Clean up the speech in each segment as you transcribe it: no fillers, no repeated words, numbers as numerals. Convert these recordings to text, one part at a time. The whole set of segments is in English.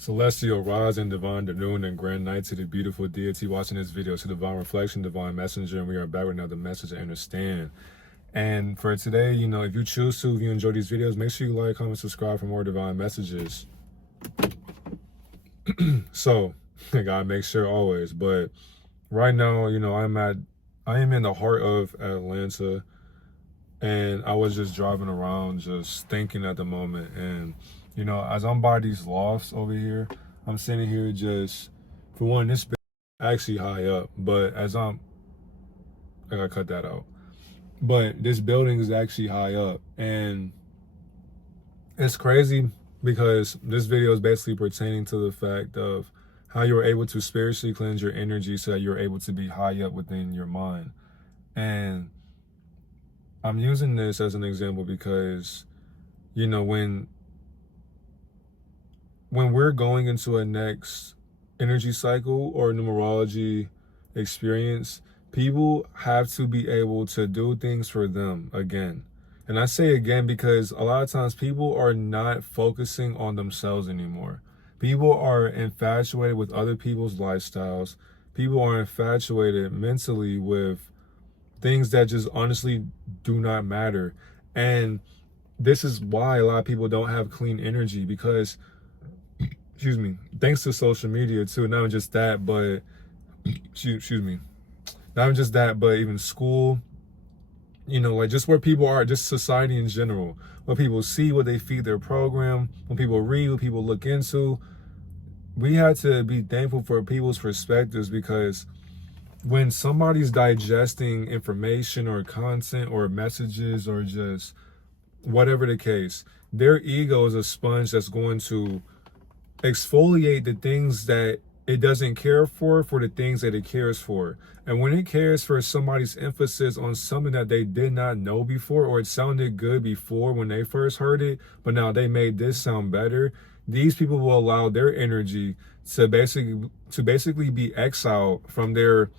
Celestial rise and divine noon and grand night to the beautiful deity watching this video, to divine reflection, divine messenger, and we are back with another message to understand. And for today, if you choose to, if you enjoy these videos, make sure you like, comment, subscribe for more divine messages. So, I gotta make sure always. But right now, I am in the heart of Atlanta, and I was just driving around, just thinking at the moment. And as I'm by these lofts over here, I'm sitting here just, for one, this actually high up, but I gotta cut that out. But this building is actually high up, and it's crazy because this video is basically pertaining to the fact of how you're able to spiritually cleanse your energy so that you're able to be high up within your mind. And I'm using this as an example because, when we're going into a next energy cycle or numerology experience, people have to be able to do things for them again. And I say again because a lot of times people are not focusing on themselves anymore. People are infatuated with other people's lifestyles. People are infatuated mentally with things that just honestly do not matter. And this is why a lot of people don't have clean energy, because excuse me, thanks to social media too, not just that, but not just that, but even school, just where people are, just society in general, what people see, what they feed their program, when people read, what people look into. We had to be thankful for people's perspectives, because when somebody's digesting information or content or messages or just whatever the case, their ego is a sponge that's going to exfoliate the things that it doesn't care for the things that it cares for. And when it cares for somebody's emphasis on something that they did not know before, or it sounded good before when they first heard it, but now they made this sound better, these people will allow their energy to basically be exiled from their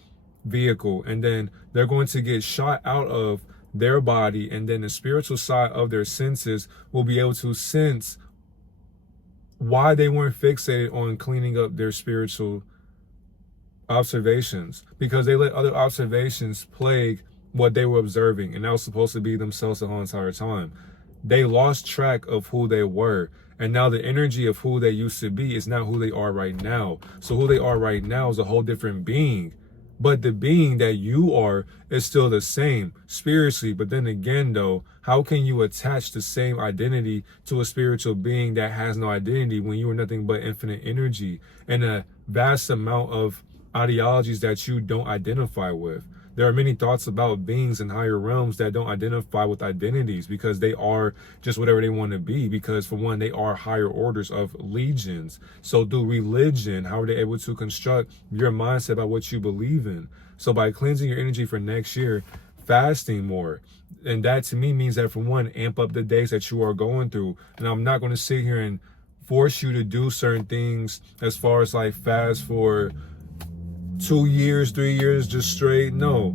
vehicle, and then they're going to get shot out of their body, and then the spiritual side of their senses will be able to sense why they weren't fixated on cleaning up their spiritual observations, because they let other observations plague what they were observing, and that was supposed to be themselves the whole entire time. They lost track of who they were, and now the energy of who they used to be is not who they are right now. So who they are right now is a whole different being. But the being that you are is still the same spiritually. But then again, though, how can you attach the same identity to a spiritual being that has no identity when you are nothing but infinite energy and a vast amount of ideologies that you don't identify with? There are many thoughts about beings in higher realms that don't identify with identities, because they are just whatever they want to be. Because for one, they are higher orders of legions. So through religion, how are they able to construct your mindset about what you believe in? So by cleansing your energy for next year, fasting more. And that to me means that, for one, amp up the days that you are going through. And I'm not going to sit here and force you to do certain things as far as like fast for 2 years, 3 years just straight. No,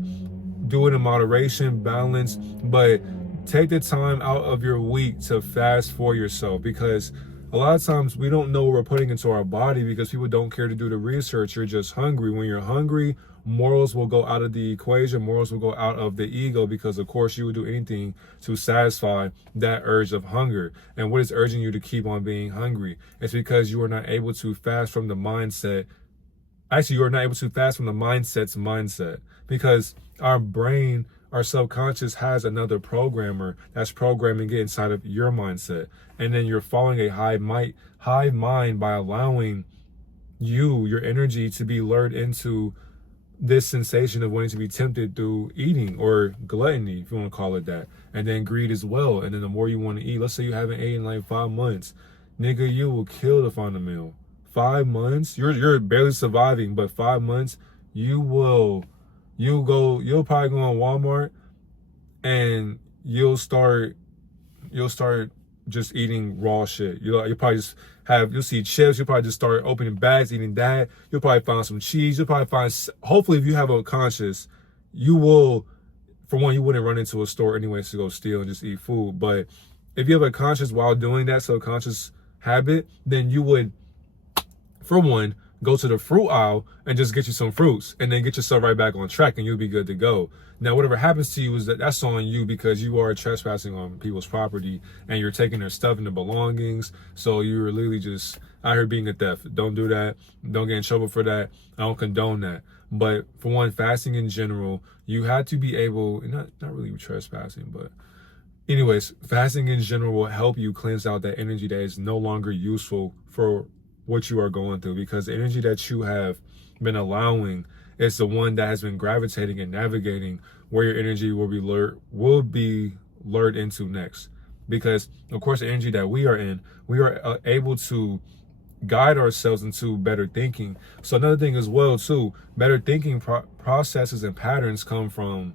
do it in moderation, balance, but take the time out of your week to fast for yourself, because a lot of times we don't know what we're putting into our body because people don't care to do the research. You're just hungry. When you're hungry, morals will go out of the equation. Morals will go out of the ego, because of course you would do anything to satisfy that urge of hunger. And what is urging you to keep on being hungry? It's because you are not able to fast from the mindset. Actually, you're not able to fast from the mindset's mindset, because our brain, our subconscious, has another programmer that's programming it inside of your mindset. And then you're following a hive mind by allowing your energy to be lured into this sensation of wanting to be tempted through eating, or gluttony, if you want to call it that. And then greed as well. And then the more you want to eat, let's say you haven't eaten in like 5 months, nigga, you will kill to find a meal. 5 months, you're barely surviving, but 5 months, you'll probably go on Walmart and you'll start just eating raw shit. You'll probably just you'll see chips, you'll probably just start opening bags, eating that. You'll probably find some cheese, you'll probably find, hopefully if you have a conscience, you will, for one, you wouldn't run into a store anyways to go steal and just eat food. But if you have a conscience while doing that subconscious habit, then you would For one, go to the fruit aisle and just get you some fruits and then get yourself right back on track and you'll be good to go. Now, whatever happens to you is that's on you because you are trespassing on people's property and you're taking their stuff and their belongings. So you're literally just out here being a theft. Don't do that. Don't get in trouble for that. I don't condone that. But for one, fasting in general, you have to be able, not really trespassing, but anyways, fasting in general will help you cleanse out that energy that is no longer useful for what you are going through, because the energy that you have been allowing is the one that has been gravitating and navigating where your energy will be lured into next. Because of course, the energy that we are in, we are able to guide ourselves into better thinking. So another thing as well too, better thinking processes and patterns come from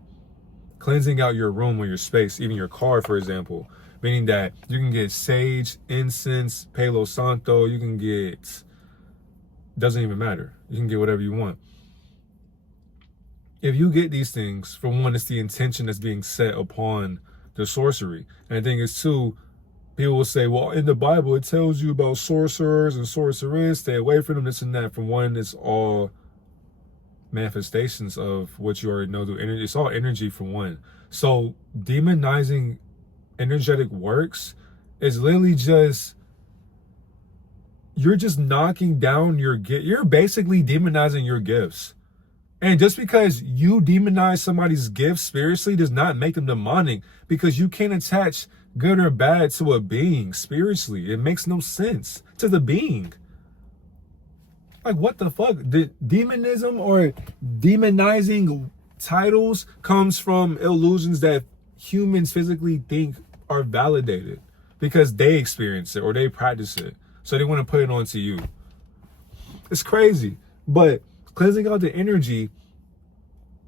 cleansing out your room or your space, even your car, for example. Meaning that you can get sage, incense, Palo Santo, you can get, doesn't even matter. You can get whatever you want. If you get these things, for one, it's the intention that's being set upon the sorcery. And I think it's two, people will say, well, in the Bible, it tells you about sorcerers and sorcerers, stay away from them, this and that. For one, it's all manifestations of what you already know through energy. It's all energy for one. So demonizing energetic works is literally just, you're just knocking down your gift. You're basically demonizing your gifts. And just because you demonize somebody's gifts spiritually does not make them demonic, because you can't attach good or bad to a being spiritually. It makes no sense to the being. Like, what the fuck? The demonism or demonizing titles comes from illusions that humans physically think are validated because they experience it or they practice it. So they want to put it onto you. It's crazy. But cleansing out the energy,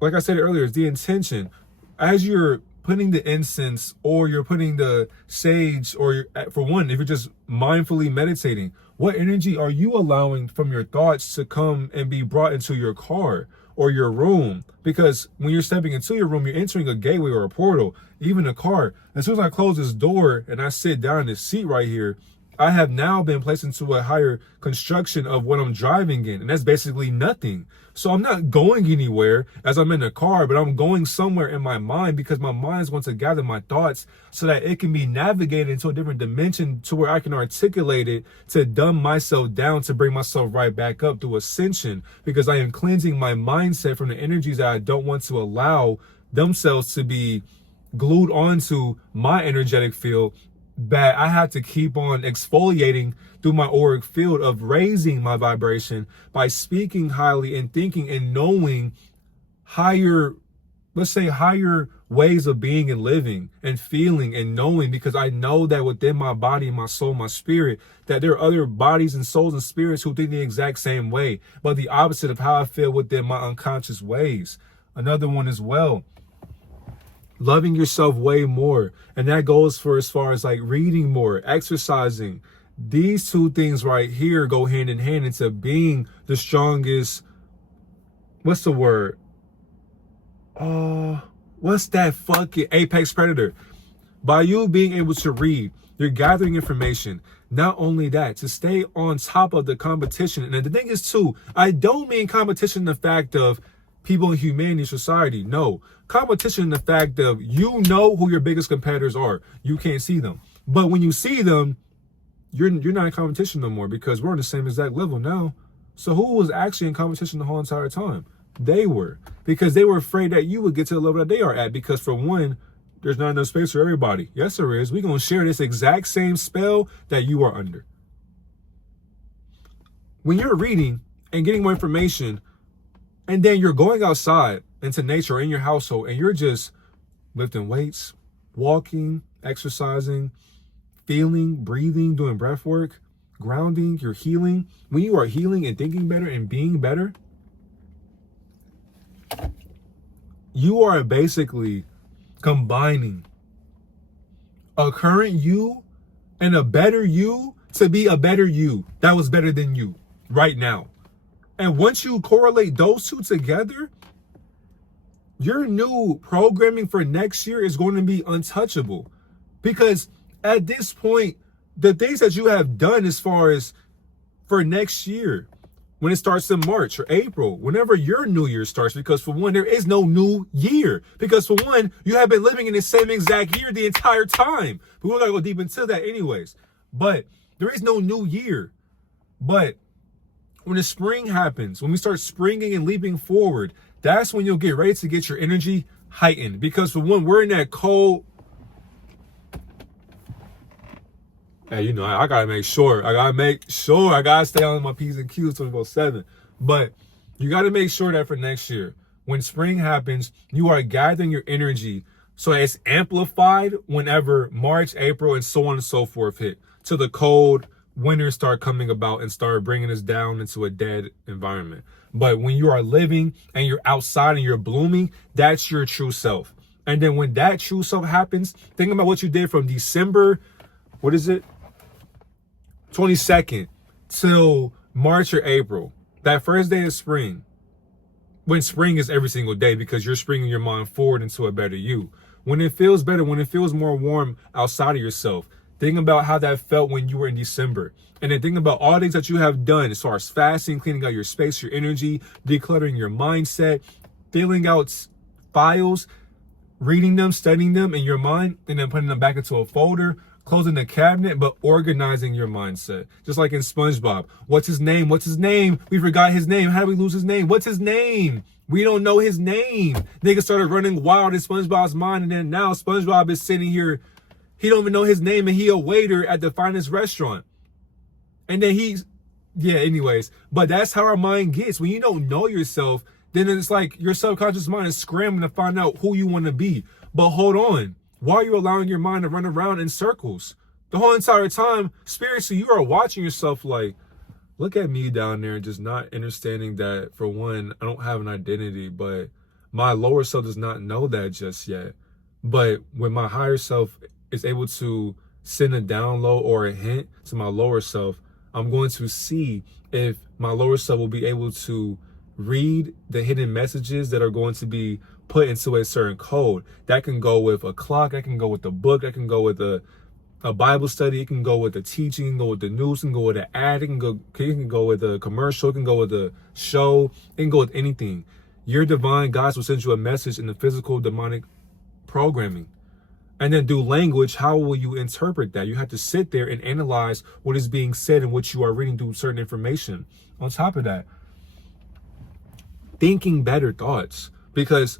like I said earlier, is the intention. As you're putting the incense or you're putting the sage, or for one, if you're just mindfully meditating, what energy are you allowing from your thoughts to come and be brought into your car or your room? Because when you're stepping into your room, you're entering a gateway or a portal, even a car. As soon as I close this door and I sit down in this seat right here, I have now been placed into a higher construction of what I'm driving in. And that's basically nothing. So I'm not going anywhere as I'm in a car, but I'm going somewhere in my mind, because my mind is going to gather my thoughts so that it can be navigated into a different dimension to where I can articulate it to dumb myself down, to bring myself right back up through ascension, because I am cleansing my mindset from the energies that I don't want to allow themselves to be glued onto my energetic field, that I have to keep on exfoliating through my auric field of raising my vibration by speaking highly and thinking and knowing higher, let's say higher ways of being and living and feeling and knowing, because I know that within my body, my soul, my spirit, that there are other bodies and souls and spirits who think the exact same way, but the opposite of how I feel within my unconscious ways. Another one as well, loving yourself way more. And that goes for as far as like reading more, exercising. These two things right here go hand in hand into being the strongest, what's the word? What's that fucking apex predator? By you being able to read, you're gathering information. Not only that, to stay on top of the competition. And the thing is too, I don't mean competition in the fact of people in humanity, society. No, competition in the fact of, you know who your biggest competitors are. You can't see them, but when you see them, you're not in competition no more, because we're on the same exact level now. So who was actually in competition the whole entire time? They were, because they were afraid that you would get to the level that they are at, because for one, there's not enough space for everybody. Yes, there is. We're going to share this exact same spell that you are under. When you're reading and getting more information, and then you're going outside into nature or in your household, and you're just lifting weights, walking, exercising, feeling, breathing, doing breath work, grounding, you're healing. When you are healing and thinking better and being better, you are basically combining a current you and a better you to be a better you that was better than you right now. And once you correlate those two together, your new programming for next year is going to be untouchable. Because at this point, the things that you have done as far as for next year, when it starts in March or April, whenever your new year starts, because for one, there is no new year. Because for one, you have been living in the same exact year the entire time. But we're going to go deep into that anyways. But there is no new year. But when the spring happens, when we start springing and leaping forward, that's when you'll get ready to get your energy heightened. Because for one, we're in that cold. Hey, you know, I gotta make sure. I gotta stay on my P's and Q's 24/7. But you gotta make sure that for next year, when spring happens, you are gathering your energy so it's amplified whenever March, April, and so on and so forth hit. Till the cold winters start coming about and start bringing us down into a dead environment. But when you are living and you're outside and you're blooming, that's your true self. And then when that true self happens, think about what you did from December, 22nd till March or April, that first day of spring, when spring is every single day because you're springing your mind forward into a better you. When it feels better, when it feels more warm outside of yourself, think about how that felt when you were in December. And then think about all things that you have done as far as fasting, cleaning out your space, your energy, decluttering your mindset, filling out files, reading them, studying them in your mind, and then putting them back into a folder, closing the cabinet, but organizing your mindset. Just like in SpongeBob. What's his name? What's his name? We forgot his name. How did we lose his name? What's his name? We don't know his name. Niggas started running wild in SpongeBob's mind, and then now SpongeBob is sitting here. He don't even know his name, and he a waiter at the finest restaurant. And then anyways. But that's how our mind gets. When you don't know yourself, then it's like your subconscious mind is scrambling to find out who you want to be. But hold on. Why are you allowing your mind to run around in circles? The whole entire time, spiritually, you are watching yourself like, look at me down there, just not understanding that, for one, I don't have an identity, but my lower self does not know that just yet. But when my higher self is able to send a download or a hint to my lower self, I'm going to see if my lower self will be able to read the hidden messages that are going to be put into a certain code. That can go with a clock, that can go with a book, that can go with a Bible study, it can go with a teaching, it can go with the news, it can go with an ad, it can go with a commercial, it can go with a show, it can go with anything. Your divine guides will send you a message in the physical demonic programming. And then through language, how will you interpret that? You have to sit there and analyze what is being said and what you are reading through certain information. On top of that, thinking better thoughts. Because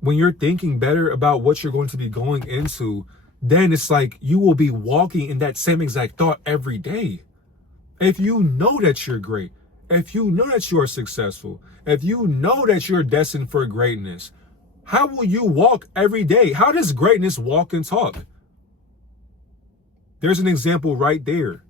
when you're thinking better about what you're going to be going into, then it's like you will be walking in that same exact thought every day. If you know that you're great, if you know that you are successful, if you know that you're destined for greatness, how will you walk every day? How does greatness walk and talk? There's an example right there.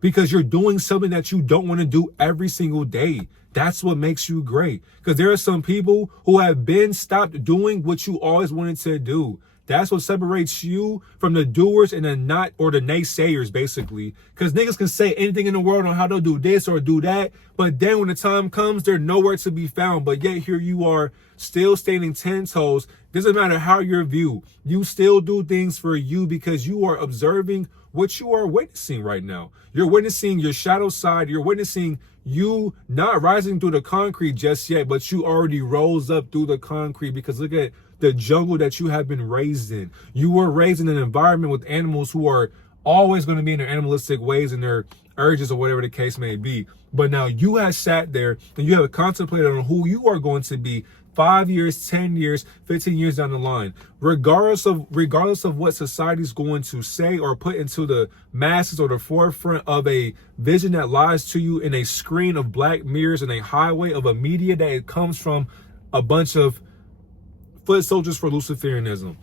Because you're doing something that you don't want to do every single day. That's what makes you great. Because there are some people who have been stopped doing what you always wanted to do. That's what separates you from the doers and the naysayers, basically. Because niggas can say anything in the world on how they'll do this or do that. But then when the time comes, they're nowhere to be found. But yet here you are, still standing 10 toes. Doesn't matter how you're viewed. You still do things for you because you are observing what you are witnessing right now. You're witnessing your shadow side. You're witnessing you not rising through the concrete just yet, but you already rose up through the concrete because look at the jungle that you have been raised in. You were raised in an environment with animals who are always going to be in their animalistic ways and their urges or whatever the case may be. But now you have sat there and you have contemplated on who you are going to be 5 years, 10 years, 15 years down the line, regardless of what society's going to say or put into the masses or the forefront of a vision that lies to you in a screen of black mirrors and a highway of a media that it comes from a bunch of foot soldiers for Luciferianism.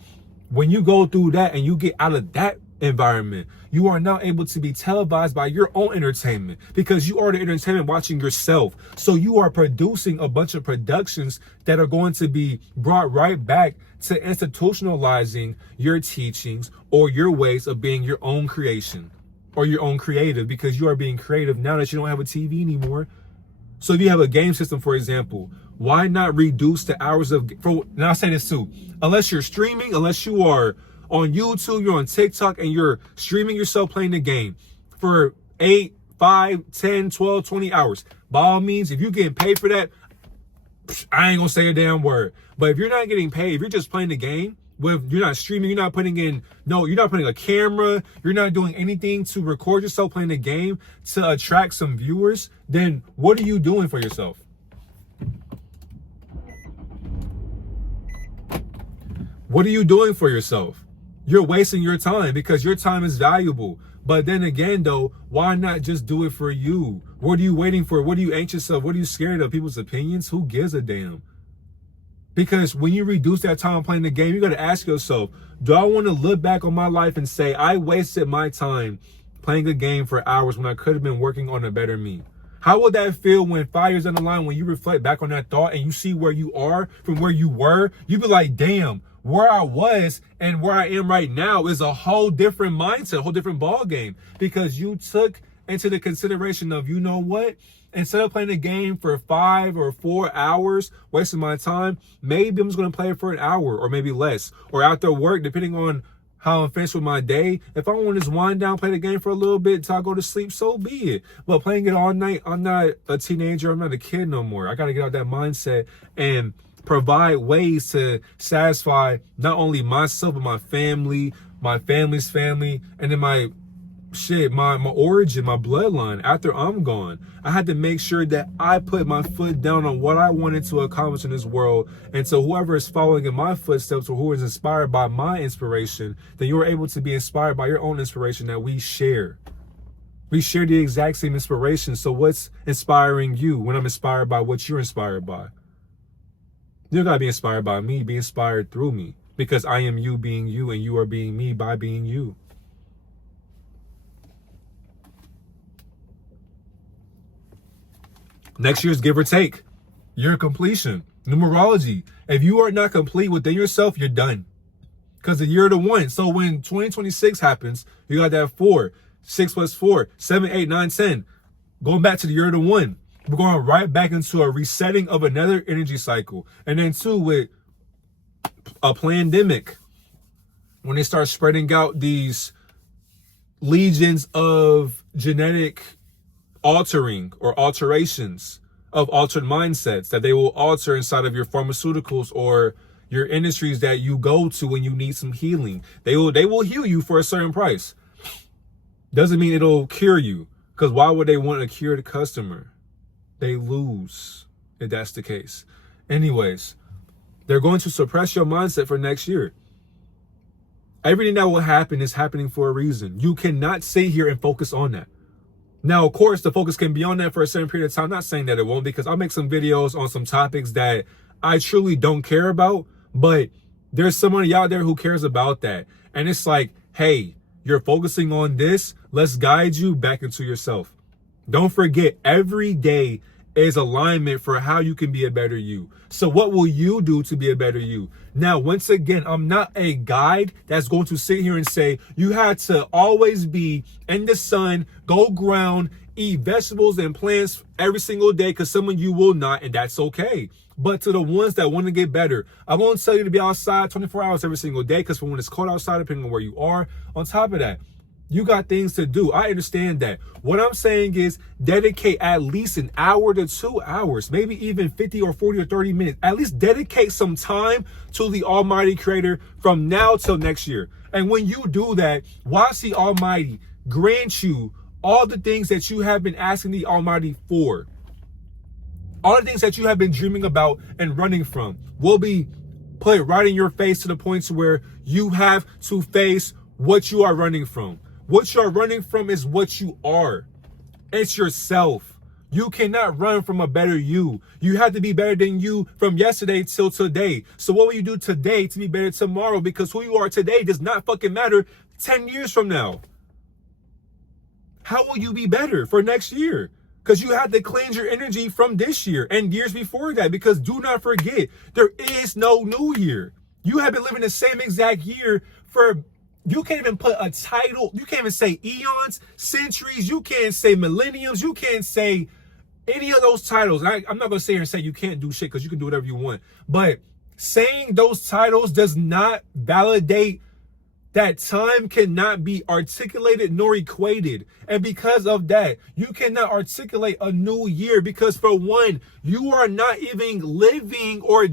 When you go through that and you get out of that environment, you are now able to be televised by your own entertainment because you are the entertainment watching yourself. So you are producing a bunch of productions that are going to be brought right back to institutionalizing your teachings or your ways of being your own creation or your own creative, because you are being creative now that you don't have a TV anymore. So if you have a game system, for example, why not reduce the hours of, and I'll say this too, unless you're streaming, unless you are on YouTube, you're on TikTok, and you're streaming yourself playing the game for 5, 10, 12, 20 hours. By all means, if you're getting paid for that, I ain't gonna say a damn word. But if you're not getting paid, if you're just playing the game, you're not streaming, you're not putting in, no, you're not putting a camera, you're not doing anything to record yourself playing the game to attract some viewers, then what are you doing for yourself? What are you doing for yourself? You're wasting your time because your time is valuable. But then again, though, why not just do it for you? What are you waiting for? What are you anxious of? What are you scared of? People's opinions? Who gives a damn? Because when you reduce that time playing the game, you got to ask yourself, do I want to look back on my life and say, I wasted my time playing a game for hours when I could have been working on a better me? How would that feel when 5 years down the line, when you reflect back on that thought and you see where you are from where you were, you'd be like, damn, where I was and where I am right now is a whole different mindset, a whole different ball game, because you took into the consideration of, you know what? Instead of playing a game for 5 or 4 hours, wasting my time, maybe I'm just going to play it for an hour or maybe less. Or after work, depending on how I'm finished with my day. If I want to just wind down, play the game for a little bit until I go to sleep, so be it. But playing it all night, I'm not a teenager. I'm not a kid no more. I got to get out that mindset and provide ways to satisfy not only myself, but my family, my family's family, and then my origin, my bloodline after I'm gone. I had to make sure that I put my foot down on what I wanted to accomplish in this world. And so whoever is following in my footsteps or who is inspired by my inspiration, then you're able to be inspired by your own inspiration that we share. We share the exact same inspiration. So what's inspiring you when I'm inspired by what you're inspired by? You don't gotta be inspired by me, be inspired through me. Because I am you being you and you are being me by being you. Next year's give or take. Your completion. Numerology. If you are not complete within yourself, you're done. Because the year of the one. So when 2026 happens, you got that 4. 6 plus 4. 7, 8, 9, 10. Going back to the year of the one. We're going right back into a resetting of another energy cycle. And then 2, with a pandemic, when they start spreading out these legions of genetic altering or alterations of altered mindsets that they will alter inside of your pharmaceuticals or your industries that you go to when you need some healing. They will heal you for a certain price. Doesn't mean it'll cure you, because why would they want a cured customer? They lose if that's the case. Anyways, they're going to suppress your mindset for next year. Everything that will happen is happening for a reason. You cannot sit here and focus on that. Now, of course, the focus can be on that for a certain period of time. I'm not saying that it won't, because I'll make some videos on some topics that I truly don't care about, but there's somebody out there who cares about that. And it's like, hey, you're focusing on this. Let's guide you back into yourself. Don't forget, every day is alignment for how you can be a better you. So what will you do to be a better you? Now, once again, I'm not a guide that's going to sit here and say, you had to always be in the sun, go ground, eat vegetables and plants every single day, because some of you will not, and that's okay. But to the ones that want to get better, I won't tell you to be outside 24 hours every single day, because for when it's cold outside, depending on where you are, on top of that, you got things to do. I understand that. What I'm saying is dedicate at least an hour to 2 hours, maybe even 50 or 40 or 30 minutes. At least dedicate some time to the Almighty Creator from now till next year. And when you do that, watch the Almighty grant you all the things that you have been asking the Almighty for. All the things that you have been dreaming about and running from will be put right in your face, to the point to where you have to face what you are running from. What you're running from is what you are. It's yourself. You cannot run from a better you. You have to be better than you from yesterday till today. So what will you do today to be better tomorrow? Because who you are today does not fucking matter 10 years from now. How will you be better for next year? Because you have to cleanse your energy from this year and years before that. Because do not forget, there is no new year. You have been living the same exact year for... You can't even put a title. You can't even say eons, centuries. You can't say millenniums. You can't say any of those titles. And I'm not going to sit here and say you can't do shit, because you can do whatever you want. But saying those titles does not validate that time cannot be articulated nor equated. And because of that, you cannot articulate a new year because, for one, you are not even living or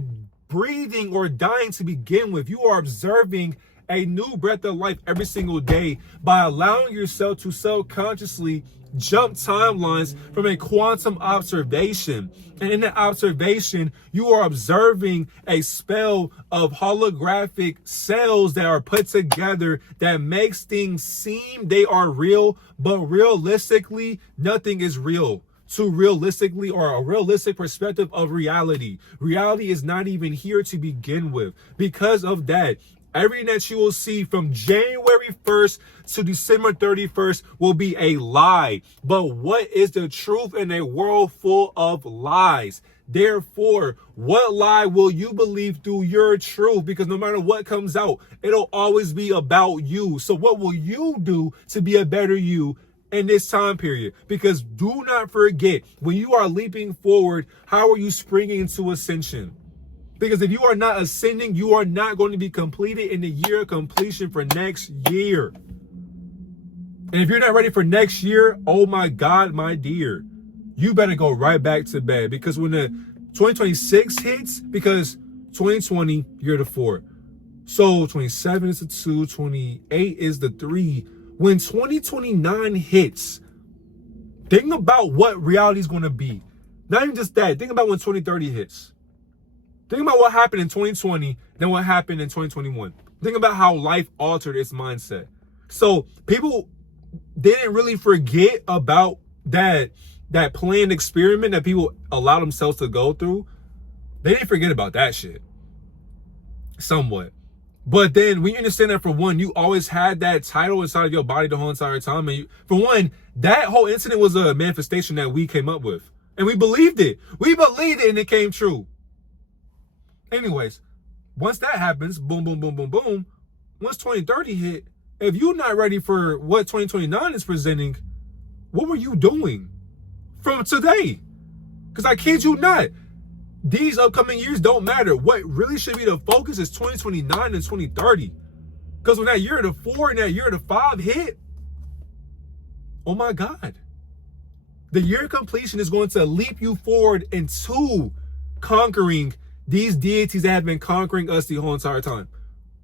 breathing or dying to begin with. You are observing a new breath of life every single day by allowing yourself to subconsciously jump timelines from a quantum observation. And in that observation, you are observing a spell of holographic cells that are put together that makes things seem they are real, but realistically, nothing is real. To realistically, or a realistic perspective of reality. Reality is not even here to begin with. Because of that, everything that you will see from January 1st to December 31st will be a lie. But what is the truth in a world full of lies? Therefore, what lie will you believe through your truth? Because no matter what comes out, it'll always be about you. So what will you do to be a better you in this time period? Because do not forget, when you are leaping forward, how are you springing into ascension? Because if you are not ascending, you are not going to be completed in the year of completion for next year. And if you're not ready for next year, oh my God, my dear, you better go right back to bed. Because when the 2026 hits, because 2020, you're the 4. So 27 is the 2, 28 is the 3. When 2029 hits, think about what reality is going to be. Not even just that. Think about when 2030 hits. Think about what happened in 2020, then what happened in 2021. Think about how life altered its mindset. So people didn't really forget about that planned experiment that people allowed themselves to go through. They didn't forget about that shit. Somewhat. But then when you understand that, for one, you always had that title inside of your body the whole entire time. And for one, that whole incident was a manifestation that we came up with. And we believed it. We believed it and it came true. Anyways, once that happens, boom, boom, boom, boom, boom. Once 2030 hit, if you're not ready for what 2029 is presenting, what were you doing from today? Because I kid you not, these upcoming years don't matter. What really should be the focus is 2029 and 2030. Because when that year of the 4 and that year of the 5 hit, oh my God. The year of completion is going to leap you forward into conquering these deities that have been conquering us the whole entire time.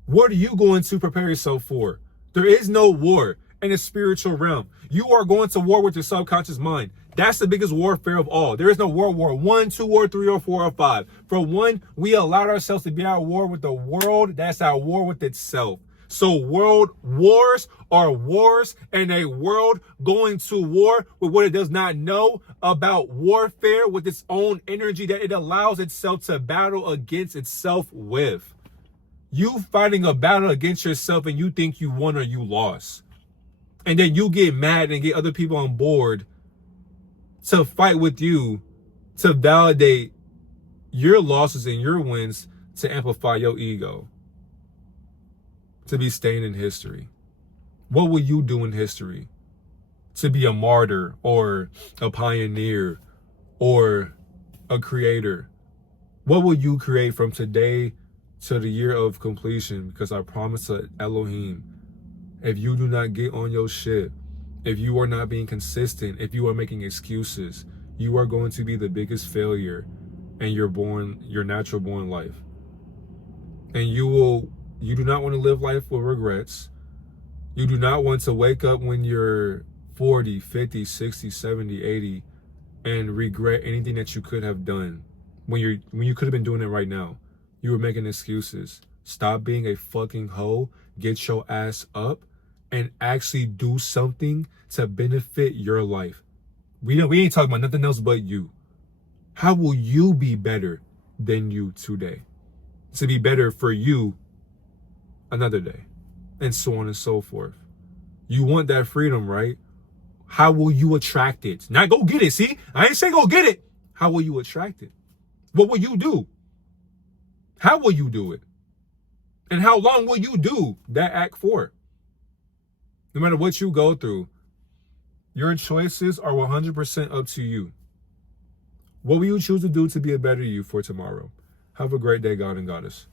What are you going to prepare yourself for? There is no war in the spiritual realm. You are going to war with your subconscious mind. That's the biggest warfare of all. There is no World War 1, 2, or 3, or 4, or 5. For one, we allowed ourselves to be at war with the world. That's our war with itself. So world wars are wars, and a world going to war with what it does not know about warfare with its own energy that it allows itself to battle against itself with. You fighting a battle against yourself and you think you won or you lost. And then you get mad and get other people on board to fight with you to validate your losses and your wins to amplify your ego. To be stained in history. What will you do in history? To be a martyr or a pioneer or a creator? What will you create from today to the year of completion? Because I promise to Elohim, if you do not get on your shit, if you are not being consistent, if you are making excuses, you are going to be the biggest failure in your natural born life. And you do not want to live life with regrets. You do not want to wake up when you're 40, 50, 60, 70, 80 and regret anything that you could have done when you could have been doing it right now. You were making excuses. Stop being a fucking hoe. Get your ass up and actually do something to benefit your life. We ain't talking about nothing else but you. How will you be better than you today? To be better for you another day, and so on and so forth. You want that freedom, right? How will you attract it? Not go get it. See, I ain't saying go get it. How will you attract it? What will you do? How will you do it? And how long will you do that act for? No matter what you go through, your choices are 100% up to you. What will you choose to do to be a better you for tomorrow? Have a great day, God and Goddess.